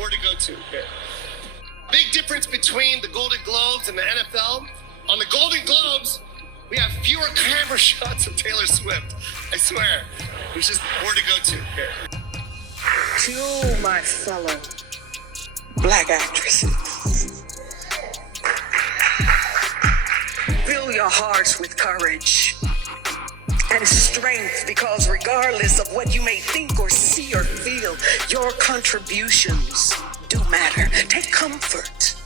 where to go to here. Big difference between the Golden Globes and the NFL. On the Golden Globes, we have fewer camera shots of Taylor Swift. I swear. It's just where to go to here. To my fellow black actresses, fill your hearts with courage and strength, because regardless of what you may think or see or feel, your contributions do matter. Take comfort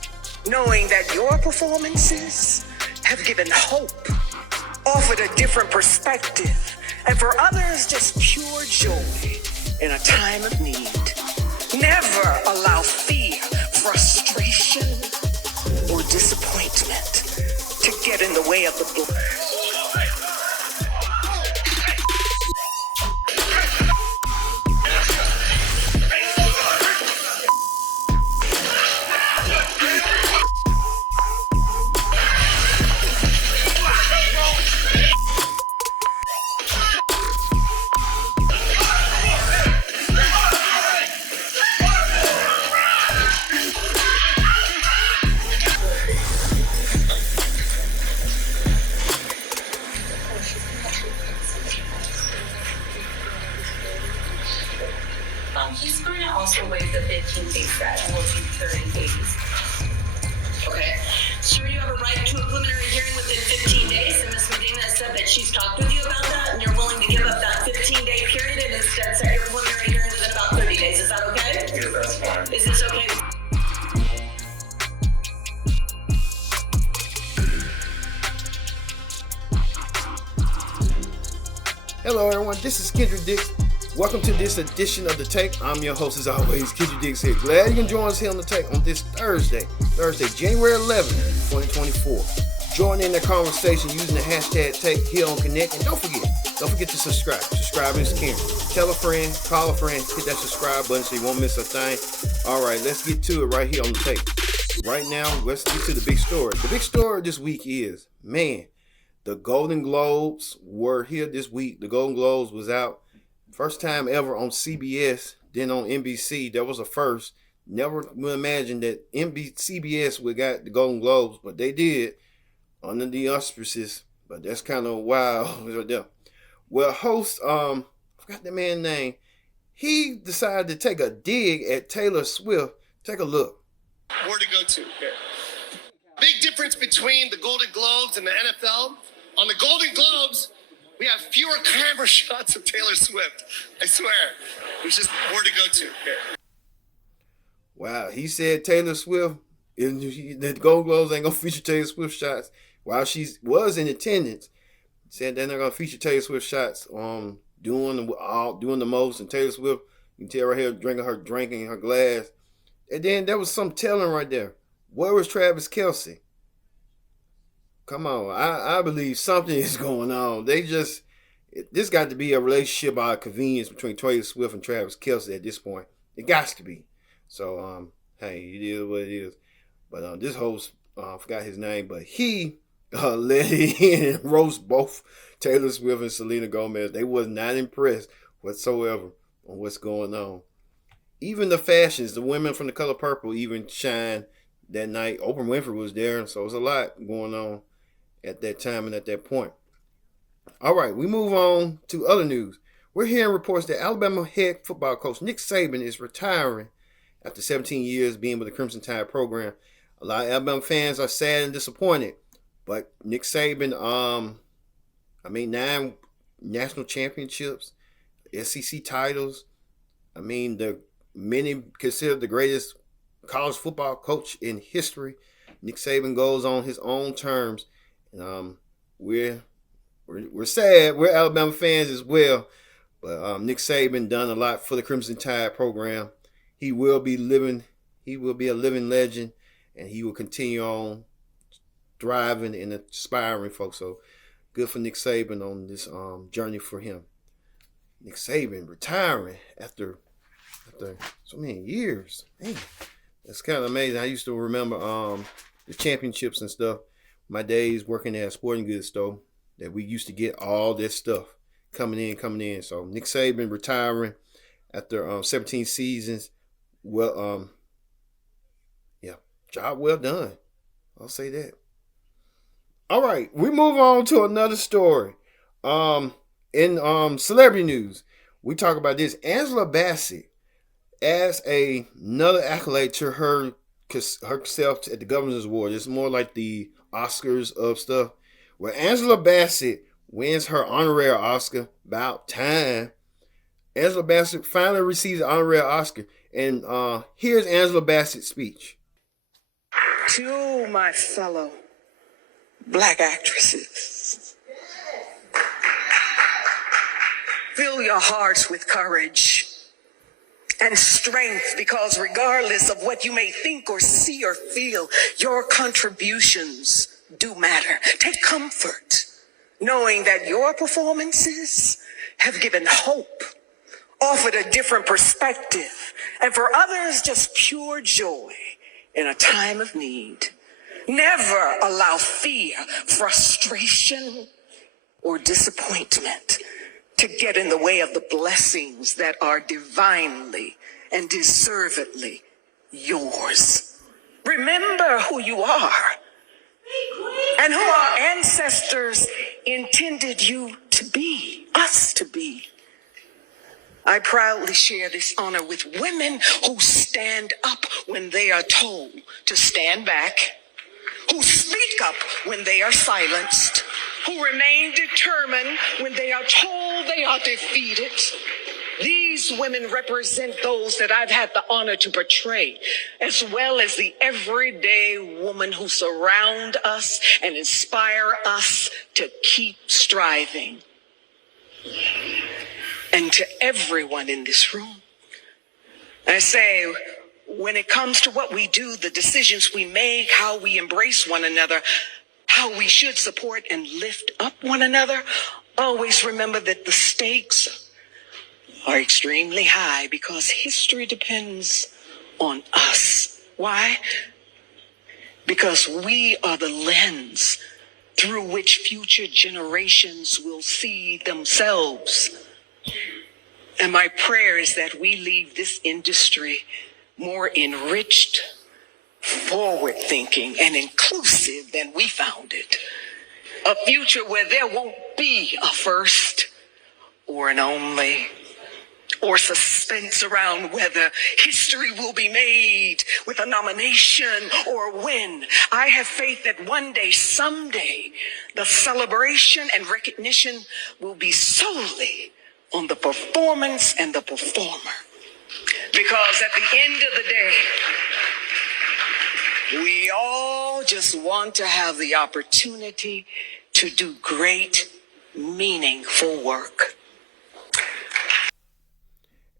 knowing that your performances have given hope, offered a different perspective, and for others, just pure joy in a time of need. Never allow fear, frustration, or disappointment to get in the way of the glory. He's going to also waive the 15-day set and will be 30 days. Okay. Sure, you have a right to a preliminary hearing within 15 days, and Ms. Medina said that she's talked with you about that, and you're willing to give up that 15-day period and instead set your preliminary hearing within about 30 days. Is that okay? Yeah, that's fine. Is this okay? Hello everyone, this is Kendrick Dix. Welcome to this edition of The Take. I'm your host as always, Kendrick Dix here. Glad you can join us here on The Take on this Thursday, January 11th, 2024. Join in the conversation using the hashtag Take here on Connect. And don't forget to subscribe. Subscribe is caring. Tell a friend, call a friend, hit that subscribe button so you won't miss a thing. All right, let's get to it right here on The Take. Right now, let's get to the big story. The big story this week is, the Golden Globes were here this week. The Golden Globes was out. First time ever on CBS, then on NBC. That was a first. Never would imagine that CBS would got the Golden Globes, but they did under the auspices. But that's kind of wild. Well, host, forgot the man's name. He decided to take a dig at Taylor Swift. Take a look. Where to go to here. Big difference between the Golden Globes and the NFL. On the Golden Globes, we have fewer camera shots of Taylor Swift. I swear. It's just where to go to here. Wow, he said Taylor Swift, the Golden Globes ain't going to feature Taylor Swift shots while she was in attendance. Said they're not going to feature Taylor Swift shots doing the most. And Taylor Swift, you can tell right here, drinking her glass. And then there was some telling right there. Where was Travis Kelce? Come on, I believe something is going on. This got to be a relationship out of convenience between Taylor Swift and Travis Kelce at this point. It got to be. So, hey, it is what it is. But this host, forgot his name, but he let it in and roast both Taylor Swift and Selena Gomez. They was not impressed whatsoever on what's going on. Even the fashions, the women from The Color Purple even shined that night. Oprah Winfrey was there, so it was a lot going on at that time and at that point. All right, we move on to other news. We're hearing reports that Alabama head football coach Nick Saban is retiring after 17 years being with the Crimson Tide program. A lot of Alabama fans are sad and disappointed, but Nick Saban, 9 national championships, SEC titles. The many considered the greatest college football coach in history. Nick Saban goes on his own terms. We're sad. We're Alabama fans as well. But Nick Saban done a lot for the Crimson Tide program. He will be a living legend, and he will continue on thriving and inspiring folks. So good for Nick Saban on this journey for him. Nick Saban retiring after so many years. Man, that's kind of amazing. I used to remember the championships and stuff. My days working at a sporting goods store, that we used to get all this stuff coming in. So Nick Saban retiring after 17 seasons. Well, job well done. I'll say that. All right, we move on to another story. In celebrity news, we talk about this. Angela Bassett adds another accolade to herself at the Governor's Award. It's more like the Oscars of stuff. Where Angela Bassett wins her honorary Oscar. About time. Angela Bassett finally receives an honorary Oscar. And here's Angela Bassett's speech. To my fellow Black actresses, fill your hearts with courage and strength, because regardless of what you may think or see or feel, your contributions do matter. Take comfort knowing that your performances have given hope, offered a different perspective, and for others, just pure joy in a time of need. Never allow fear, frustration, or disappointment to get in the way of the blessings that are divinely and deservedly yours. Remember who you are and who our ancestors intended you to be, us to be. I proudly share this honor with women who stand up when they are told to stand back, who speak up when they are silenced, who remain determined when they are told they are defeated. These women represent those that I've had the honor to portray, as well as the everyday woman who surround us and inspire us to keep striving. And to everyone in this room, I say, when it comes to what we do, the decisions we make, how we embrace one another, how we should support and lift up one another, always remember that the stakes are extremely high, because history depends on us. Why? Because we are the lens through which future generations will see themselves. And my prayer is that we leave this industry more enriched, forward-thinking, and inclusive than we found it. A future where there won't be a first or an only, or suspense around whether history will be made with a nomination or a win. I have faith that one day, someday, the celebration and recognition will be solely on the performance and the performer. Because at the end of the day, we all just want to have the opportunity to do great, meaningful work.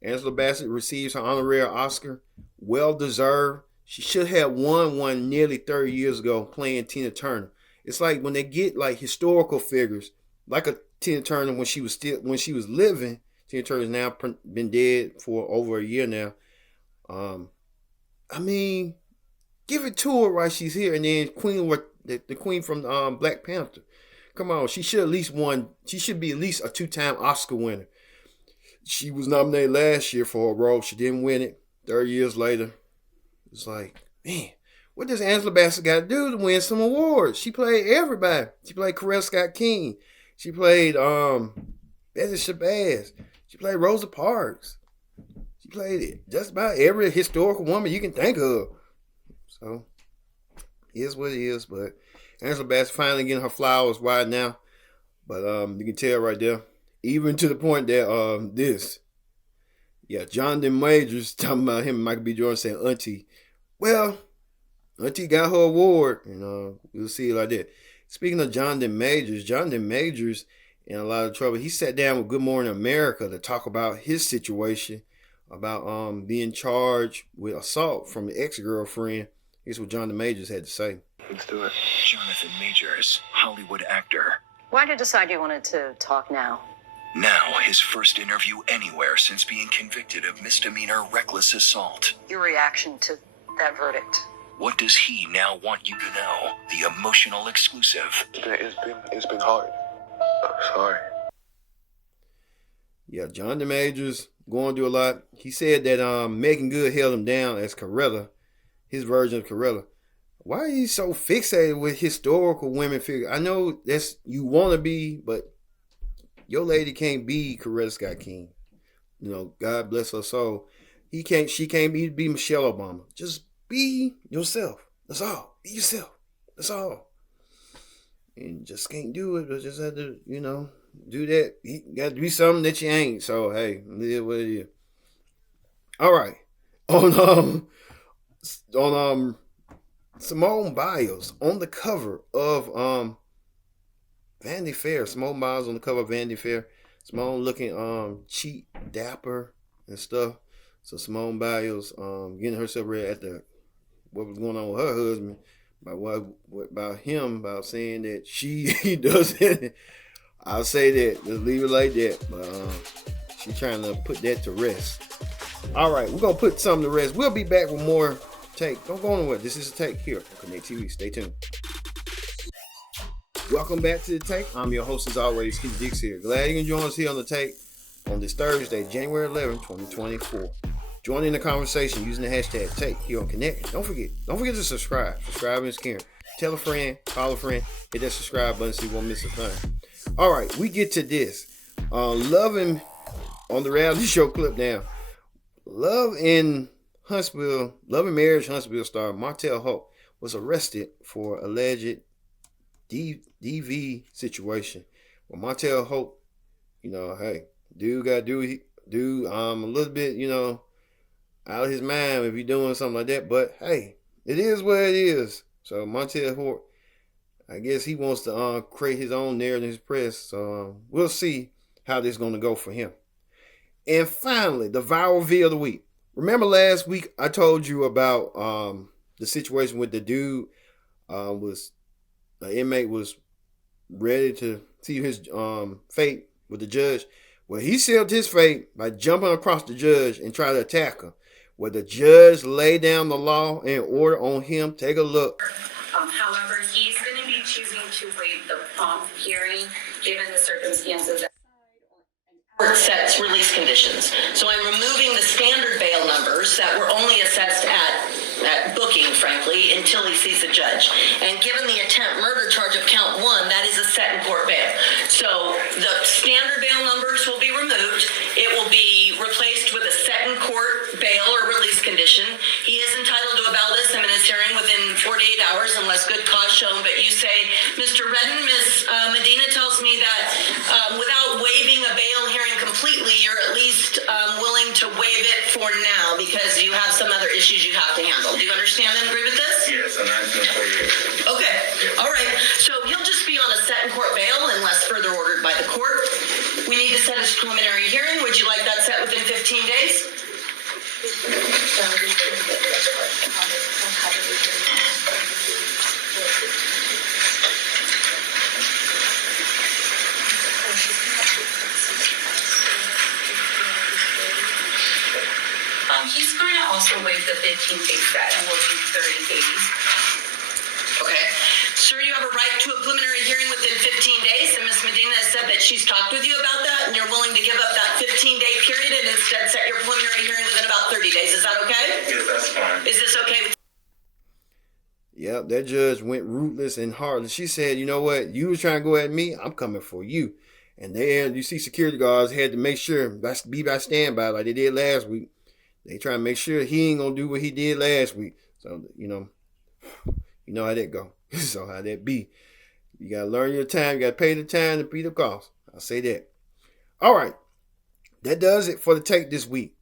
Angela Bassett receives her honorary Oscar. Well deserved. She should have won one nearly 30 years ago playing Tina Turner. It's like when they get like historical figures, like a Tina Turner when she was living. Tina Turner's now been dead for over a year now. I mean, give it to her while she's here. And then the queen from Black Panther. Come on, she should be at least a 2-time Oscar winner. She was nominated last year for a role. She didn't win it. 30 years later, it's like, man, what does Angela Bassett got to do to win some awards? She played everybody. She played Coretta Scott King. She played Betty Shabazz. She played Rosa Parks. She played just about every historical woman you can think of. So, it is what it is. But Angela Bassett finally getting her flowers right now. But you can tell right there. Even to the point that Jonathan Majors talking about him and Michael B. Jordan saying, Auntie. Well, Auntie got her award. We'll see it like that. Speaking of Jonathan Majors in a lot of trouble. He sat down with Good Morning America to talk about his situation, about being charged with assault from an ex-girlfriend. Here's what Jonathan Majors had to say. Let's do it. Jonathan Majors, Hollywood actor. Why did you decide you wanted to talk now? Now, his first interview anywhere since being convicted of misdemeanor reckless assault. Your reaction to that verdict? What does he now want you to know? The emotional exclusive. It's been hard. I'm sorry. Yeah, Jonathan Majors going through a lot. He said that Megan Good held him down as Coretta, his version of Coretta. why are you so fixated with historical women figure? I know that's you want to be, but your lady can't be Coretta Scott King. You know, God bless her soul. She can't be Michelle Obama. Just be yourself. That's all. Be yourself. That's all. And just can't do it, but just have to, do that. You got to be something that you ain't. So hey, it is what it is. All right. On Simone Biles on the cover of Vanity Fair. Simone Biles on the cover of Vanity Fair. Simone looking cheap, dapper and stuff. So Simone Biles getting herself ready after what was going on with her husband about saying that he doesn't. I'll say that. Let's leave it like that. But she's trying to put that to rest. All right, we're gonna put something to rest. We'll be back with more Take. Don't go anywhere. This is a Take here on Connect TV. Stay tuned. Welcome back to the Take. I'm your host as always, Keith Dix here. Glad you can join us here on the Take on this Thursday, January 11, 2024. Join in the conversation using the hashtag Take here on Connect. Don't forget to subscribe. Subscribing is caring. Tell a friend, call a friend, hit that subscribe button so you won't miss a thing. All right, we get to this. Loving on the reality show clip now. Love in Marriage Huntsville star Martell Hope was arrested for alleged DV situation. Well, Martell Hope, hey, dude got to do a little bit, out of his mind if he's doing something like that. But hey, it is what it is. So Martell Hope, I guess he wants to create his own narrative in his press. So we'll see how this is going to go for him. And finally, the viral video of the week. Remember last week I told you about the situation with the dude the inmate was ready to see his fate with the judge. Well, he sealed his fate by jumping across the judge and trying to attack her. Well, the judge laid down the law and order on him. Take a look. However, he's going to be choosing to waive the prompt hearing given the circumstances. Court sets release conditions. So I'm removing the standard bail numbers that were only assessed at booking, frankly, until he sees a judge. And given the attempt murder charge of count 1, that is a set in court bail. So the standard bail numbers will be removed. It will be replaced with a set in court bail or release condition. He is entitled to a bail dismissal hearing within 48 hours unless good cause shown. But you say, Mr. Redden, Ms. Medina tells me that without waiving a bail hearing completely, you're at least willing to waive it for now because you have some other issues you have to handle. Do you understand and agree with this? Yes, and I'm going to play it. Okay. All right. So he'll just be on a set in court bail unless further ordered by the court. We need to set his preliminary hearing. Would you like that set within 15 days? He's going to also waive the 15-day set and will do 30 days. Okay. Sir, you have a right to a preliminary hearing within 15 days, and Ms. Medina has said that she's talked with you about that, and you're willing to give up that 15-day period and instead set your preliminary hearing within about 30 days. Is that okay? Yes, that's fine. Is this okay with Yep, that judge went ruthless and heartless. She said, you know what? You was trying to go at me. I'm coming for you. And you see security guards had to make sure, be by standby like they did last week. They try to make sure he ain't going to do what he did last week. So, you know how that go. So how that be. You got to learn your time. You got to pay the time to pay the cost. I'll say that. All right. That does it for the Take this week.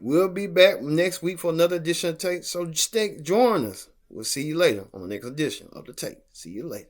We'll be back next week for another edition of Take. So join us. We'll see you later on the next edition of the Take. See you later.